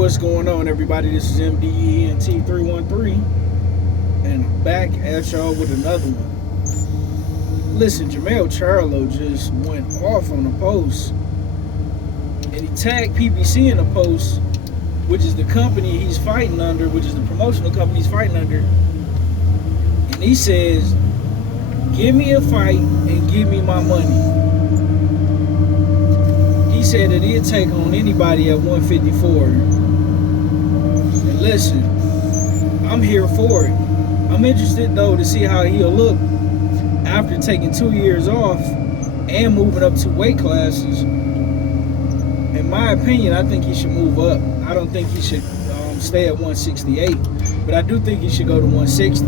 What's going on, everybody? This is MDENT313, and I'm back at y'all with another one. Listen, Jermell Charlo just went off on a post, and he tagged PBC in a post, which is the company he's fighting under, which is the promotional company he's fighting under. And he says, "Give me a fight and give me my money." He said that he'd take on anybody at 154. And listen, I'm here for it. I'm interested though to see how he'll look after taking 2 years off and moving up 2 weight classes. In my opinion, I think he should move up. I don't think he should stay at 168, but I do think he should go to 160.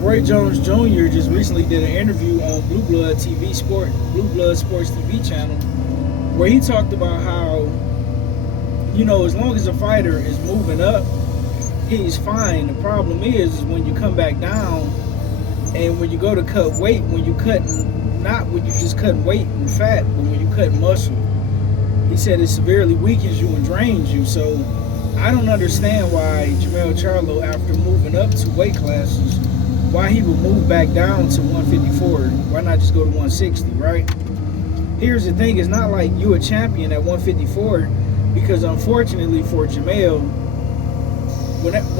Roy Jones Jr. just recently did an interview on Blue Blood Sports TV channel, where he talked about how, you know, as long as a fighter is moving up, he's fine. The problem is when you come back down and when you go to cut weight, when you just cut weight and fat, but when you cut muscle, he said it severely weakens you and drains you. So I don't understand why Jermell Charlo, after moving up 2 weight classes, why he would move back down to 154. Why not just go to 160, right? Here's the thing, it's not like you a champion at 154, because unfortunately for Jermell,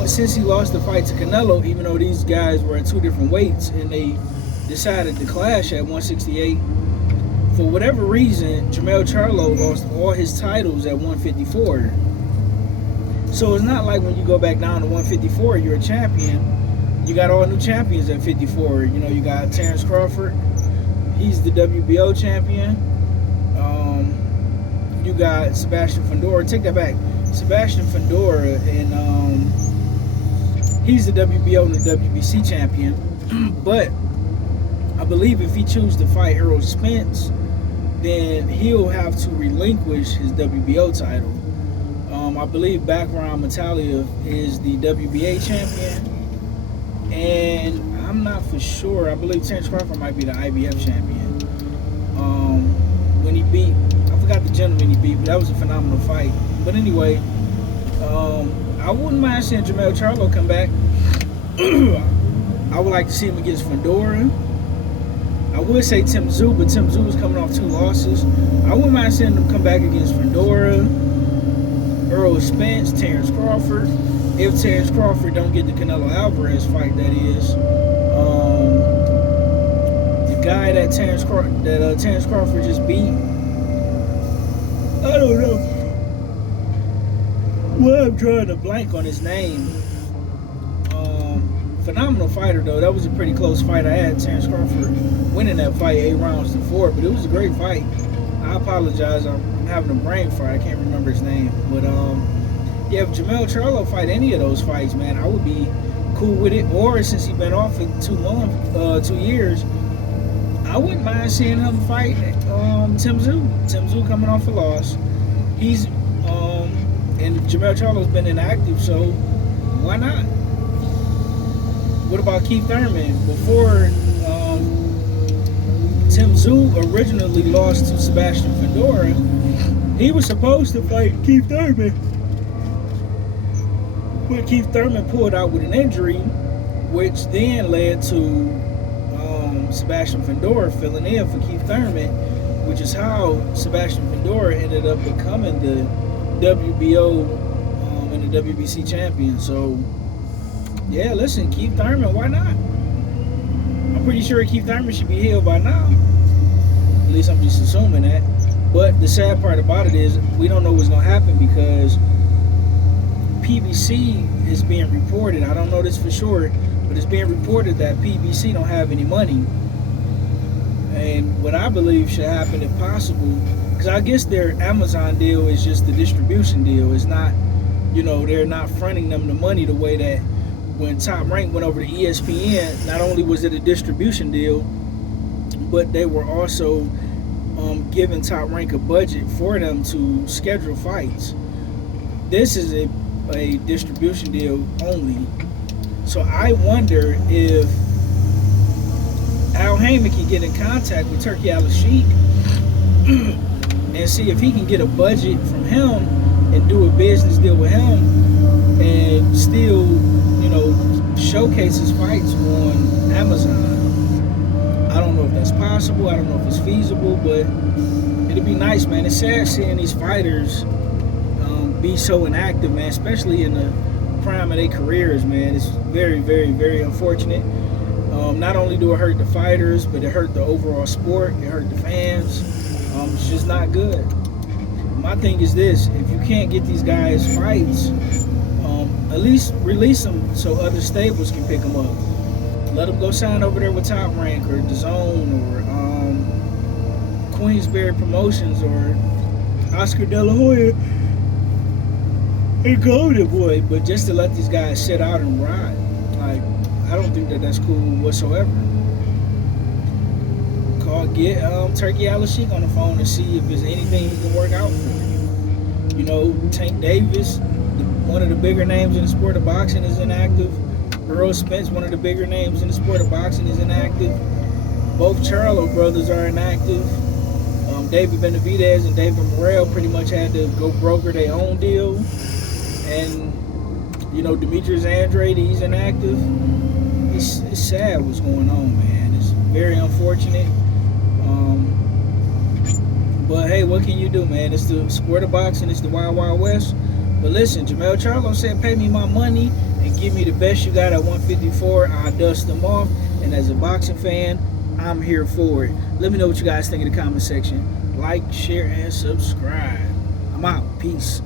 since he lost the fight to Canelo, even though these guys were at 2 different weights and they decided to clash at 168, for whatever reason, Jermell Charlo lost all his titles at 154. So it's not like when you go back down to 154, you're a champion. You got all new champions at 54. You know, you got Terence Crawford. He's the WBO champion. You got Sebastian Fundora. Take that back. Sebastian Fundora, and he's the WBO and the WBC champion. But I believe if he chooses to fight Errol Spence, then he'll have to relinquish his WBO title. I believe Background Metalia is the WBA champion. And I'm not for sure. I believe Terence Crawford might be the IBF champion. When he beat, I forgot the gentleman he beat, but that was a phenomenal fight. But anyway, I wouldn't mind seeing Jermell Charlo come back. I would like to see him against Fundora. I would say Tim Tszyu, but Tim Tszyu was coming off 2 losses. I wouldn't mind seeing him come back against Fundora, Errol Spence, Terence Crawford. If Terence Crawford don't get the Canelo Alvarez fight, that is. The guy that Terence Crawford just beat, I don't know. Well, I'm drawing a blank on his name. Phenomenal fighter, though. That was a pretty close fight. I had Terence Crawford winning that fight 8 rounds to 4, but it was a great fight. I apologize. I'm having a brain fart. I can't remember his name. But, yeah, if Jermell Charlo fight any of those fights, man, I would be cool with it. Or since he's been off for 2 years, I wouldn't mind seeing him fight Tim Tszyu. Tim Tszyu coming off a loss. He's and Jermell Charlo's been inactive, so why not? What about Keith Thurman? Before Tim Tszyu originally lost to Sebastian Fundora, he was supposed to fight Keith Thurman. But Keith Thurman pulled out with an injury, which then led to Sebastian Fundora filling in for Keith Thurman, which is how Sebastian Fundora ended up becoming the WBO and the WBC champion. So, yeah, listen, Keith Thurman, why not? I'm pretty sure Keith Thurman should be healed by now. At least I'm just assuming that. But the sad part about it is we don't know what's going to happen, because PBC is being reported. I don't know this for sure, but it's being reported that PBC don't have any money. And what I believe should happen, if possible, because I guess their Amazon deal is just the distribution deal. It's not, you know, they're not fronting them the money the way that when Top Rank went over to ESPN, not only was it a distribution deal, but they were also giving Top Rank a budget for them to schedule fights. This is a distribution deal only. So I wonder if Al Haymon can get in contact with Turki Al-Sheikh and see if he can get a budget from him and do a business deal with him and still, you know, showcase his fights on Amazon. I don't know if that's possible. I don't know if it's feasible, but it'd be nice, man. It's sad seeing these fighters be so inactive, man, especially in the prime of their careers, man. It's very, very, very unfortunate. Not only do it hurt the fighters, but it hurt the overall sport. It hurt the fans. It's just not good. My thing is this: if you can't get these guys fights, at least release them so other stables can pick them up. Let them go sign over there with Top Rank or DAZN or Queensberry Promotions or Oscar De La Hoya and Golden Boy. But just to let these guys sit out and ride, like, I don't think that that's cool whatsoever. Get Turkey Al-Sheikh on the phone and see if there's anything he can work out for you. You know, Tank Davis, one of the bigger names in the sport of boxing, is inactive. Earl Spence, one of the bigger names in the sport of boxing, is inactive. Both Charlo brothers are inactive. David Benavidez and David Morrell pretty much had to go broker their own deal. And, you know, Demetrius Andrade, he's inactive. It's sad what's going on, man. It's very unfortunate. But hey, what can you do, man? It's the sport of boxing. It's the Wild Wild West. But listen, Jermell Charlo said, pay me my money and give me the best you got at 154. I'll dust them off. And as a boxing fan, I'm here for it. Let me know what you guys think in the comment section. Like, share, and subscribe. I'm out. Peace.